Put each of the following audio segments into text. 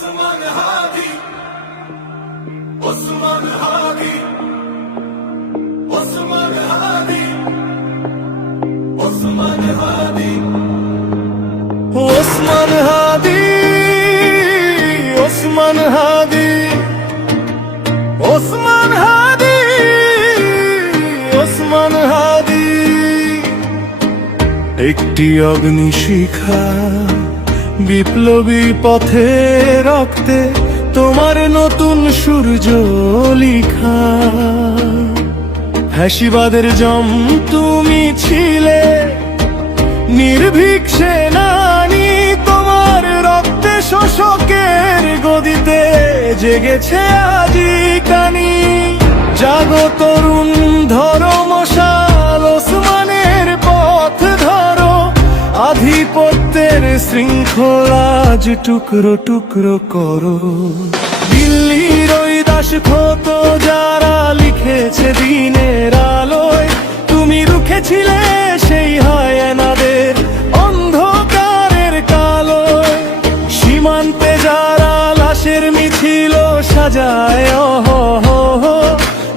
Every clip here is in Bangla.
ওসমান হাদি, ওসমান হাদি, ওসমান হাদি, ওসমান হাদি, ওসমান হাদি, ওসমান হাদি, ওসমান হাদি, ওসমান হাদি। একটি অগ্নিশিখা বিপ্লবী পথে রক্তে তোমার নতুন সূর্য লিখা। ফ্যাসিবাদের জম তুমি ছিলে, নির্ভীক সেনানী তোমার রক্তে শোষকের গদিতে জেগেছে আজি কানি। জাগো তরুণ ধরো মশাল, ওসমানের পথ ধরো, আধিপত্যের শৃঙ্খলা আজ টুকরো টুকরো করো। দিল্লির ওই দাসখত যারা লিখেছে দিনের আলোয়, তুমি রুখেছিলে সেই হায়নাদের অন্ধকারের কালোয়। সীমান্তে যারা লাশের মিছিল সাজায় অহহ,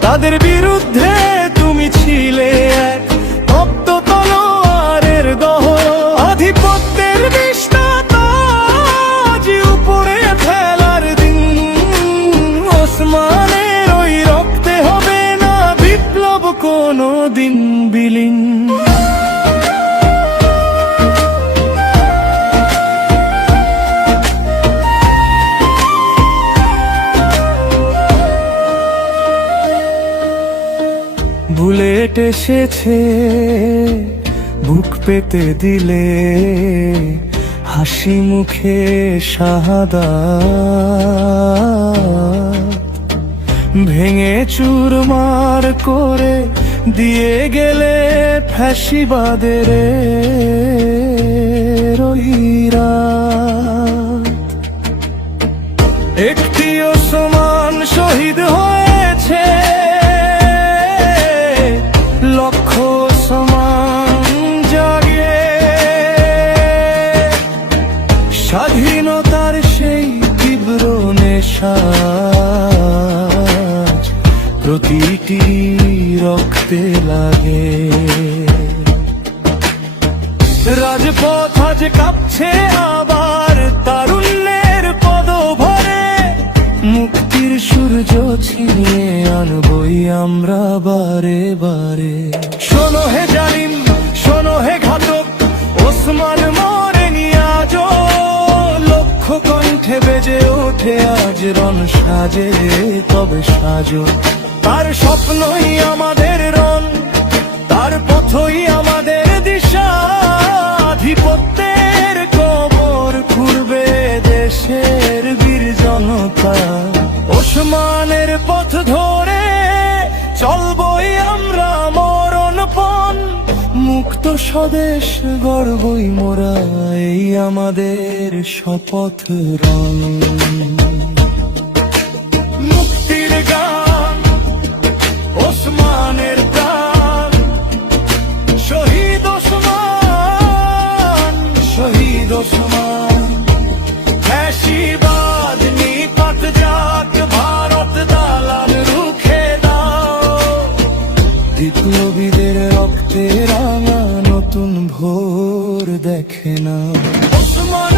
তাদের বিরুদ্ধে তুমি ছিলে এক তপ্ত তলোয়ারের দহর। আধিপত্যের বিষ্ঠা তাজ উপরে ফেলার দিন, ওসমানের ওই রক্তে হবে না বিপ্লব কোনো দিন বিলীন। বুলেট এসেছে বুক পেতে দিলে, হাসি মুখে শাহাদাত ভেঙে চুরমার করে দিয়ে গেলে ফ্যাসিবাদের রহিরাত। একটি ওসমান শহীদ হয়েছে, লক্ষ ওসমান জাগে স্বাধীনতার সেই তীব্র নেশা প্রতিটি রক্তে লাগে। রাজপথ আজ কাঁপছে আবার তারুণ্যের পদভরে, মুক্তির সূর্য ছিনিয়ে আনবই আমরা বারে বারে। শোনো হে জালিম, শোনো হে ঘাতক, ওসমান মরেনি আজও। লক্ষ কণ্ঠে বেজে ওঠে আজ রণ সাজে, তবে সাজো। তার স্বপ্নই আমাদের রণ, তার পথই আমাদের দিশা। আধিপত্যের কবর খুঁড়বে দেশের বীর জনতা। ওসমানের পথ ধরে চলবই আমরা মরণপণ, মুক্ত স্বদেশ গর্বই মোরা, এই আমাদের শপথ রং। মুক্তির গান, ওসমানের প্রাণ, শহীদ ওসমান, শহীদ ওসমান। ফ্যাসিবাদ নিপাত যাক, ভারত দালাল রুখে দাও। বিপ্লবীদের রক্তে রাঙা নতুন ভোর দেখে না ওসমান।